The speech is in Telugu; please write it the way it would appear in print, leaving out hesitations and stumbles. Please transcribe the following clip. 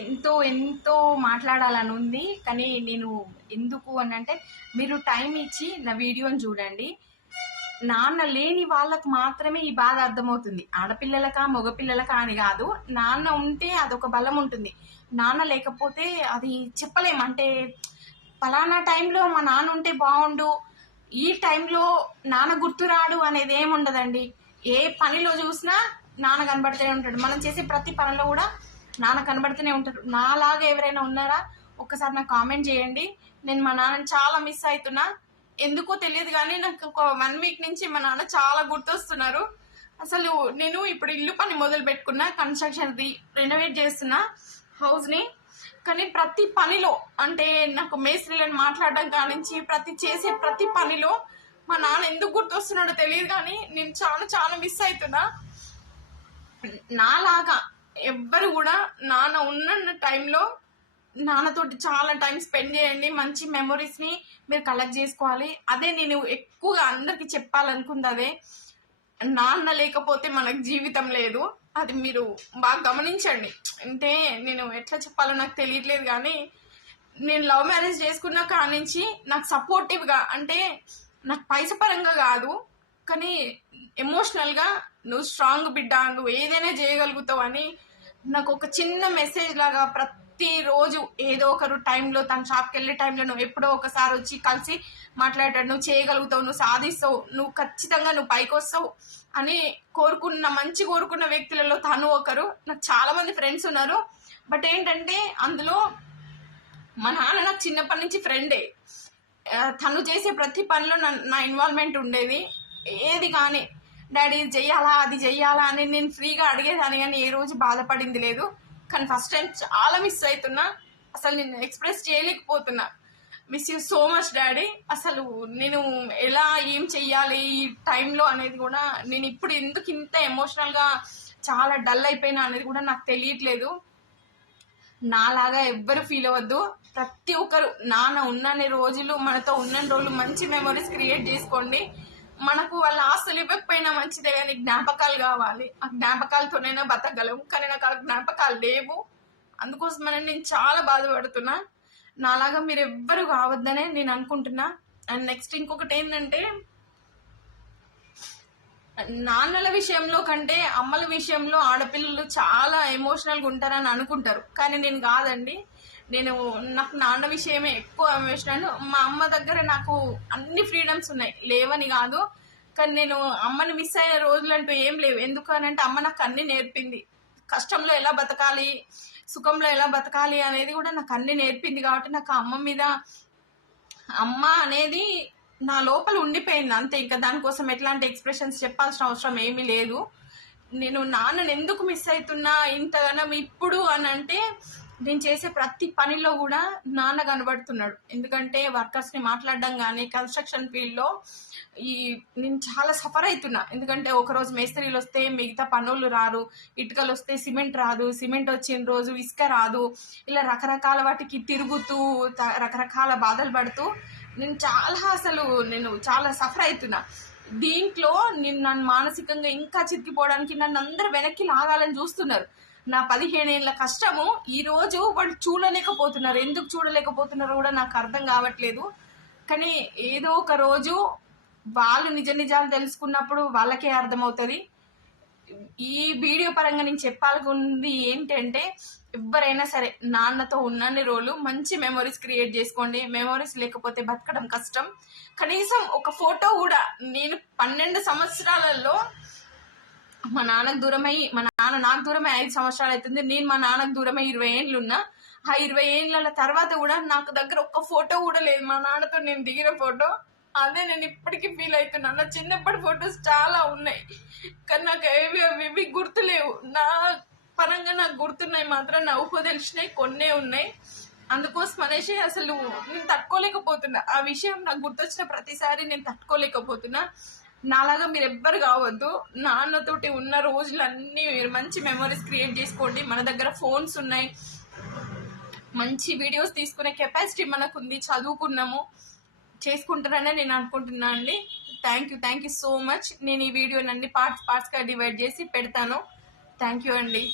ఎంతో ఎంతో మాట్లాడాలని ఉంది. కానీ నేను ఎందుకు అని అంటే, మీరు టైం ఇచ్చి నా వీడియోని చూడండి. నాన్న లేని వాళ్ళకు మాత్రమే ఈ బాధ అర్థమవుతుంది. ఆడపిల్లలకా మగపిల్లలకా అని కాదు. నాన్న ఉంటే అదొక బలం ఉంటుంది. నాన్న లేకపోతే అది చెప్పలేం. అంటే పలానా టైంలో మా నాన్న ఉంటే బాగుండు, ఈ టైంలో నాన్న గుర్తురాడు అనేది ఏముండదండి. ఏ పనిలో చూసినా నాన్న కనబడుతూనే ఉంటాడు. మనం చేసే ప్రతి పనిలో కూడా నాన్న కనబడుతూనే ఉంటారు. నాలాగా ఎవరైనా ఉన్నారా? ఒక్కసారి నాకు కామెంట్ చేయండి. నేను మా నాన్నని చాలా మిస్ అవుతున్నా. ఎందుకో తెలియదు కానీ నాకు ఒక 1 వీక్ నుంచి మా నాన్న చాలా గుర్తొస్తున్నారు. అసలు నేను ఇప్పుడు ఇల్లు పని మొదలు పెట్టుకున్నా, కన్స్ట్రక్షన్ది రెనోవేట్ చేస్తున్నా హౌస్ని. కానీ ప్రతి పనిలో అంటే నాకు మేస్త్రీలను మాట్లాడడం కానించి చేసే ప్రతి పనిలో మా నాన్న ఎందుకు గుర్తొస్తున్నాడో తెలియదు కానీ నేను చాలా చాలా మిస్ అవుతున్నా. నాలాగా ఎవ్వరు కూడా నాన్న ఉన్న టైంలో నాన్నతోటి చాలా టైం స్పెండ్ చేయండి. మంచి మెమొరీస్ని మీరు కలెక్ట్ చేసుకోవాలి. అదే నేను ఎక్కువగా అందరికి చెప్పాలనుకుంది అదే. నాన్న లేకపోతే మనకు జీవితం లేదు. అది మీరు బాగా గమనించండి. అంటే నేను ఎట్లా చెప్పాలో నాకు తెలియట్లేదు కానీ నేను లవ్ మ్యారేజ్ చేసుకున్న కానించి నాకు సపోర్టివ్గా, అంటే నాకు పైస పరంగా కాదు కానీ ఎమోషనల్గా నువ్వు స్ట్రాంగ్ బిడ్డ, నువ్వు ఏదైనా చేయగలుగుతావు అని నాకు ఒక చిన్న మెసేజ్ లాగా ప్రతిరోజు ఏదో ఒకరు టైంలో తన షాప్కి వెళ్ళే టైంలో నువ్వు ఎప్పుడో ఒకసారి వచ్చి కలిసి మాట్లాడాడు. నువ్వు చేయగలుగుతావు, నువ్వు సాధిస్తావు, నువ్వు ఖచ్చితంగా నువ్వు పైకి వస్తావు అని మంచి కోరుకున్న వ్యక్తులలో తను ఒకరు. నాకు చాలా మంది ఫ్రెండ్స్ ఉన్నారు. బట్ ఏంటంటే అందులో మా నాన్న నాకు చిన్నప్పటి నుంచి ఫ్రెండే. తను చేసే ప్రతి పనిలో నా ఇన్వాల్వ్మెంట్ ఉండేది. ఏది కానీ డాడీ ఇది చెయ్యాలా అది చెయ్యాలా అని నేను ఫ్రీగా అడిగేదాన్ని కానీ ఏ రోజు బాధపడింది లేదు. కానీ ఫస్ట్ టైం చాలా మిస్ అవుతున్నా. అసలు నేను ఎక్స్ప్రెస్ చేయలేకపోతున్నా. Miss you so much daddy. అసలు నేను ఎలా ఏం చెయ్యాలి ఈ టైంలో అనేది కూడా, నేను ఇప్పుడు ఎందుకు ఇంత ఎమోషనల్గా చాలా డల్ అయిపోయినా అనేది కూడా నాకు తెలియట్లేదు. నాలాగా ఎవ్వరు ఫీల్ అవ్వద్దు. ప్రతి ఒక్కరు నాన్న ఉన్నన్ని రోజులు, మనతో ఉన్నన్ని రోజులు మంచి మెమరీస్ క్రియేట్ చేసుకోండి. మనకు వాళ్ళ ఆస్తులు ఇవ్వకపోయినా మంచిదే కానీ జ్ఞాపకాలు కావాలి. ఆ జ్ఞాపకాలతోనైనా బతకగలము. కానీ నాకు ఆ జ్ఞాపకాలు లేవు. అందుకోసమనే నేను చాలా బాధపడుతున్నా. నాలాగా మీరు ఎవ్వరు కావద్దనే నేను అనుకుంటున్నా. అండ్ నెక్స్ట్ ఇంకొకటి ఏంటంటే, నాన్నల విషయంలో కంటే అమ్మల విషయంలో ఆడపిల్లలు చాలా ఎమోషనల్గా ఉంటారని అనుకుంటారు. కానీ నేను కాదండి. నాకు నాన్న విషయమే ఎక్కువ ఎమోషనల్. మా అమ్మ దగ్గర నాకు అన్ని ఫ్రీడమ్స్ ఉన్నాయి, లేవని కాదు. కానీ నేను అమ్మని మిస్ అయ్యే రోజులంటూ ఏం లేవు. ఎందుకనంటే అమ్మ నాకు అన్ని నేర్పింది. కష్టంలో ఎలా బతకాలి, సుఖంలో ఎలా బతకాలి అనేది కూడా నాకు అన్ని నేర్పింది. కాబట్టి నాకు అమ్మ మీద, అమ్మ అనేది నా లోపల ఉండిపోయింది అంతే. ఇంకా దానికోసం ఎట్లాంటి ఎక్స్ప్రెషన్స్ చెప్పాల్సిన అవసరం ఏమీ లేదు. నేను నాన్నని ఎందుకు మిస్ అవుతున్నా ఇంతగానం ఇప్పుడు అని అంటే, నేను చేసే ప్రతి పనిలో కూడా నాన్న కనబడుతున్నాడు. ఎందుకంటే వర్కర్స్ని మాట్లాడడం కానీ కన్స్ట్రక్షన్ ఫీల్డ్లో నేను చాలా సఫర్ అవుతున్నా. ఎందుకంటే ఒకరోజు మేస్త్రీలు వస్తే మిగతా పనులు రారు, ఇటుకలు వస్తే సిమెంట్ రాదు, సిమెంట్ వచ్చిన రోజు ఇసుక రాదు. ఇలా రకరకాల వాటికి తిరుగుతూ రకరకాల బాధలు పడుతూ నేను చాలా సఫర్ అవుతున్నా. దీంట్లో నన్ను మానసికంగా ఇంకా చిక్కిపోవడానికి నన్ను అందరూ వెనక్కి లాగాలని చూస్తున్నారు. నా 15 ఏళ్ళ కష్టము ఈరోజు వాళ్ళు చూడలేకపోతున్నారు. ఎందుకు చూడలేకపోతున్నారో కూడా నాకు అర్థం కావట్లేదు. కానీ ఏదో ఒక రోజు వాళ్ళు నిజాలు తెలుసుకున్నప్పుడు వాళ్ళకే అర్థమవుతుంది. ఈ వీడియో పరంగా నేను చెప్పాలనుకుంది ఏంటంటే, ఎవరైనా సరే నాన్నతో ఉన్నన్ని రోజులు మంచి మెమరీస్ క్రియేట్ చేసుకోండి. మెమరీస్ లేకపోతే బతకడం కష్టం. కనీసం ఒక ఫోటో కూడా, నేను 12 సంవత్సరాలలో మా నాన్నకు దూరమై, మా నాన్న నాకు దూరమై 5 సంవత్సరాలు అవుతుంది. నేను మా నాన్నకు దూరమై 20 ఏళ్ళు ఉన్నా. ఆ 20 ఏళ్ళ తర్వాత కూడా నాకు దగ్గర ఒక్క ఫోటో కూడా లేదు మా నాన్నతో నేను దిగిన ఫోటో. అదే నేను ఇప్పటికీ ఫీల్ అవుతున్నాను. నా చిన్నప్పటి ఫొటోస్ చాలా ఉన్నాయి కానీ నాకు ఏవి గుర్తులేవు. నా పరంగా నాకు గుర్తున్నాయి మాత్రం, నా ఊహ తెలిసినాయి కొన్నే ఉన్నాయి. అందుకోసం అనేసి అసలు నేను తట్టుకోలేకపోతున్నా. ఆ విషయం నాకు గుర్తొచ్చిన ప్రతిసారి నేను తట్టుకోలేకపోతున్నా. నాలాగా మీరు ఎవ్వరు కావద్దు. నాన్నతోటి ఉన్న రోజులన్నీ మీరు మంచి మెమరీస్ క్రియేట్ చేసుకోండి. మన దగ్గర ఫోన్స్ ఉన్నాయి, మంచి వీడియోస్ తీసుకునే కెపాసిటీ మనకు ఉంది, చదువుకున్నాము, చేసుకుంటారనే నేను అనుకుంటున్నా అండి. Thank you so much. నేను ఈ వీడియోని అన్ని పార్ట్స్గా డివైడ్ చేసి పెడతాను. థ్యాంక్ యూ అండి.